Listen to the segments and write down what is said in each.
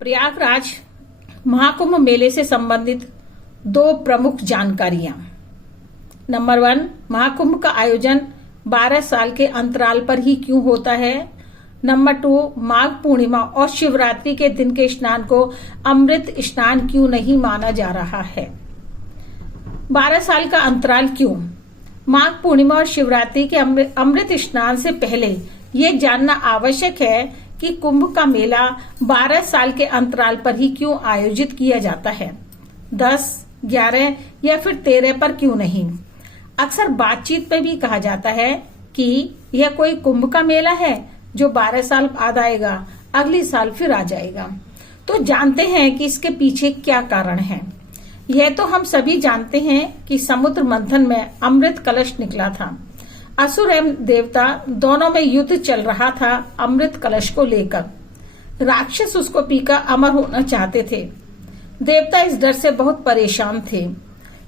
प्रयागराज महाकुंभ मेले से संबंधित दो प्रमुख जानकारियां। नंबर 1, महाकुंभ का आयोजन 12 साल के अंतराल पर ही क्यों होता है। नंबर 2, माघ पूर्णिमा और शिवरात्रि के दिन के स्नान को अमृत स्नान क्यों नहीं माना जा रहा है। 12 साल का अंतराल क्यों। माघ पूर्णिमा और शिवरात्रि के अमृत स्नान से पहले ये जानना आवश्यक है कि कुंभ का मेला 12 साल के अंतराल पर ही क्यों आयोजित किया जाता है, 10, 11 या फिर 13 पर क्यों नहीं। अक्सर बातचीत में भी कहा जाता है कि यह कोई कुंभ का मेला है जो 12 साल बाद आएगा, अगली साल फिर आ जाएगा। तो जानते हैं कि इसके पीछे क्या कारण है। यह तो हम सभी जानते हैं कि समुद्र मंथन में अमृत कलश निकला था। असुर एवं देवता दोनों में युद्ध चल रहा था अमृत कलश को लेकर। राक्षस उसको पीकर अमर होना चाहते थे। देवता इस डर से बहुत परेशान थे,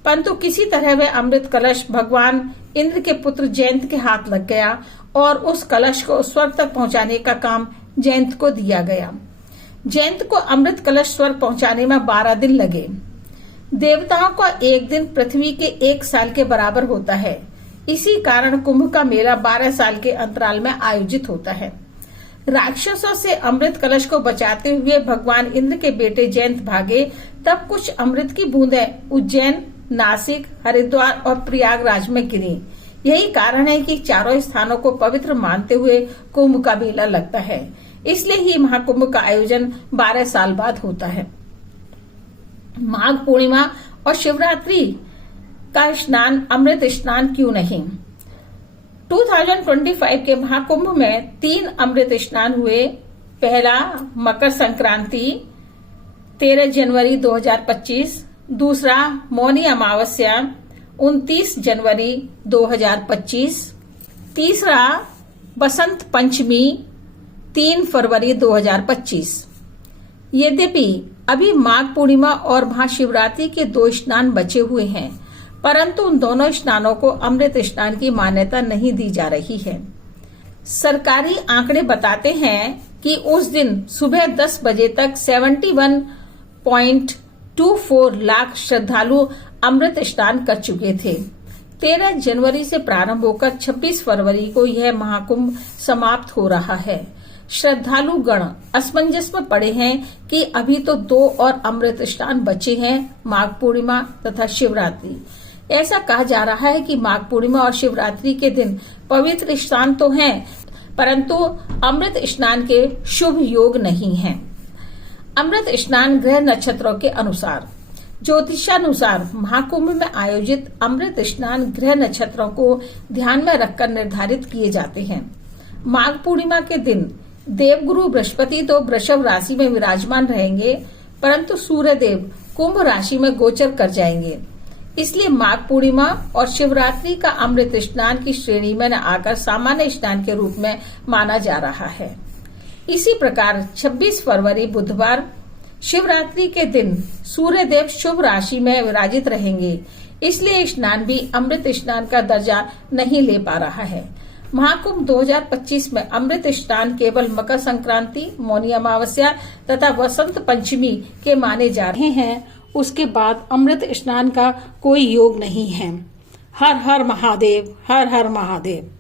परंतु किसी तरह वह अमृत कलश भगवान इंद्र के पुत्र जयंत के हाथ लग गया और उस कलश को स्वर्ग तक पहुंचाने का काम जयंत को दिया गया। जयंत को अमृत कलश स्वर्ग पहुंचाने में 12 दिन लगे। देवताओं का एक दिन पृथ्वी के 1 साल के बराबर होता है। इसी कारण कुंभ का मेला 12 साल के अंतराल में आयोजित होता है। राक्षसों से अमृत कलश को बचाते हुए भगवान इंद्र के बेटे जयंत भागे, तब कुछ अमृत की बूंदें उज्जैन, नासिक, हरिद्वार और प्रयागराज में गिरी। यही कारण है कि चारों स्थानों को पवित्र मानते हुए कुंभ का मेला लगता है। इसलिए ही महाकुंभ का आयोजन 12 साल बाद होता है। माघ पूर्णिमा और शिवरात्रि का स्नान अमृत स्नान क्यों नहीं। 2025 के महाकुंभ में 3 अमृत स्नान हुए। पहला मकर संक्रांति 13 जनवरी 2025, दूसरा मौनी अमावस्या 29 जनवरी 2025, तीसरा बसंत पंचमी 3 फरवरी 2025। यद्यपि अभी माघ पूर्णिमा और महाशिवरात्रि के 2 स्नान बचे हुए हैं, परंतु उन दोनों स्नानों को अमृत स्नान की मान्यता नहीं दी जा रही है। सरकारी आंकड़े बताते हैं कि उस दिन सुबह 10 बजे तक 71.24 लाख श्रद्धालु अमृत स्नान कर चुके थे। 13 जनवरी से प्रारंभ होकर 26 फरवरी को यह महाकुंभ समाप्त हो रहा है। श्रद्धालु गण असमंजस में पड़े हैं कि अभी तो 2 और अमृत स्नान बचे हैं, माघ पूर्णिमा तथा शिवरात्रि। ऐसा कहा जा रहा है कि माघ पूर्णिमा और शिवरात्रि के दिन पवित्र स्नान तो हैं, परंतु अमृत स्नान के शुभ योग नहीं हैं। अमृत स्नान ग्रह नक्षत्रों के अनुसार, ज्योतिषानुसार महाकुंभ में आयोजित अमृत स्नान ग्रह नक्षत्रों को ध्यान में रखकर निर्धारित किए जाते हैं। माघ पूर्णिमा के दिन देवगुरु बृहस्पति तो वृषभ राशि में विराजमान रहेंगे, परंतु सूर्यदेव कुंभ राशि में गोचर कर जाएंगे। इसलिए माघ पूर्णिमा और शिवरात्रि का अमृत स्नान की श्रेणी में न आकर सामान्य स्नान के रूप में माना जा रहा है। इसी प्रकार 26 फरवरी बुधवार शिवरात्रि के दिन सूर्यदेव शुभ राशि में विराजित रहेंगे, इसलिए स्नान भी अमृत स्नान का दर्जा नहीं ले पा रहा है। महाकुंभ 2025 में अमृत स्नान केवल मकर संक्रांति, मौनी अमावस्या तथा वसंत पंचमी के माने जा रहे हैं। उसके बाद अमृत स्नान का कोई योग नहीं है। हर हर महादेव, हर हर महादेव।